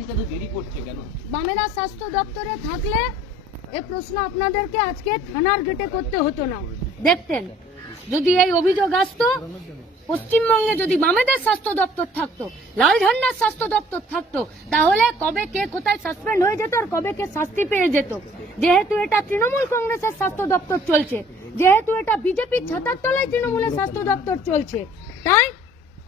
নিতে তো দেরি করছে কেন? বামেরা স্বাস্থ্য দপ্তরে থাকলে এ প্রশ্ন আপনাদেরকে আজকে থানার গেটে করতে হতো না। দেখতেন যদি এই অভিযোগ আসতো, পশ্চিমবঙ্গে যদি বামেদের স্বাস্থ্য দপ্তর থাকতো, লাল ঝান্ডার স্বাস্থ্য দপ্তর থাকতো, তাহলে কবে কে কোথায় সাসপেন্ড হয়ে যেত আর কবে কে শাস্তি পেয়ে যেত। যেহেতু এটা তৃণমূল কংগ্রেসের স্বাস্থ্য দপ্তর চলছে, যেহেতু এটা বিজেপির ছাতার তলায় তৃণমূলের স্বাস্থ্য দপ্তর চলছে, তাই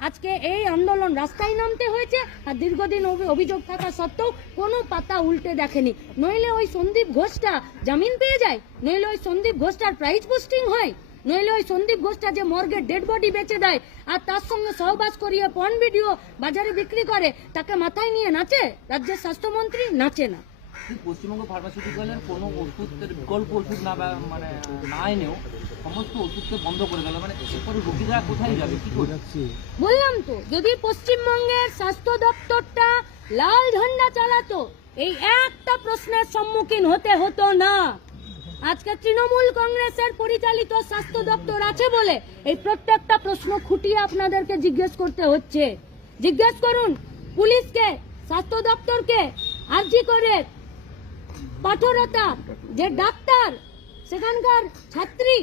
আজকে এই আন্দোলন রাস্তায় নামতে হয়েছে। আর দীর্ঘদিন অভিযোগ থাকা সত্ত্বেও কোনো পাতা উল্টে দেখেনি। নইলে ওই সন্দীপ ঘোষটা জামিন পেয়ে যায়, নইলে ওই সন্দীপ ঘোষটার প্রাইজ পোস্টিং হয়, নইলে ওই সন্দীপ ঘোষটা যে মর্গে ডেড বডি বেচে দেয় আর তার সঙ্গে সহবাস করিয়ে পর্ন ভিডিও বাজারে বিক্রি করে, তাকে মাথায় নিয়ে নাচে রাজ্যের স্বাস্থ্যমন্ত্রী? নাচে না। পশ্চিমবঙ্গ ফার্মাসিউটিক্যালের কোনো ওষুধের বিকল্প ওষুধ না এনেও সমস্ত ওষুধকে বন্ধ করে দিল, মানে এরপরে রোগীরা কোথায় যাবে, কি করে? বললাম তো, যদি পশ্চিমবঙ্গের স্বাস্থ্য দপ্তরটা লাল ঝান্ডা চালাতো, এই একটা প্রশ্নের সম্মুখীন হতে হতো না। আজকে তৃণমূল কংগ্রেসের পরিচালিত স্বাস্থ্য দপ্তর আছে বলে এই প্রত্যেকটা প্রশ্ন খুঁটিয়ে আপনাদেরকে জিজ্ঞেস করতে হচ্ছে। জিজ্ঞেস করুন পুলিশকে, স্বাস্থ্য দপ্তরকে, আরজি করে পাথরতা যে ডাক্তার, সেখানকার ছাত্রী,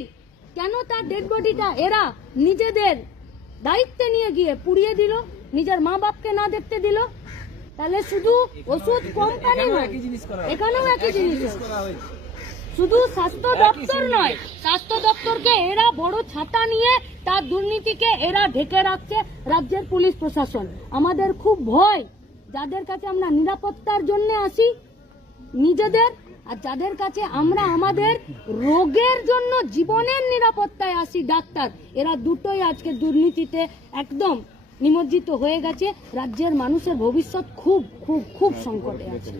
কেন তার ডেড বডিটা এরা নিজেদের দায়িত্বে নিয়ে গিয়ে পুড়িয়ে দিল, নিজের মা বাপকে না দেখতে দিল? তাহলে শুধু ওষুধ কোম্পানি নয়, এখানেও একই জিনিস। শুধু স্বাস্থ্য দপ্তর নয়, স্বাস্থ্য দপ্তরকে এরা বড় ছাতা নিয়ে তার দুর্নীতিকে এরা ঢেকে রাখছে রাজ্যের পুলিশ প্রশাসন। আমাদের খুব ভয়, যাদের কাছে আমরা নিরাপত্তার জন্য আসি নিজেদের, আর যাদের কাছে আমরা আমাদের রোগের জন্য জীবনের নিরাপত্তায় আসি ডাক্তার, এরা দুটোই আজকে দুর্নীতিতে একদম নিমজ্জিত হয়ে গেছে। রাজ্যের মানুষের ভবিষ্যৎ খুব খুব খুব সংকটে আছে।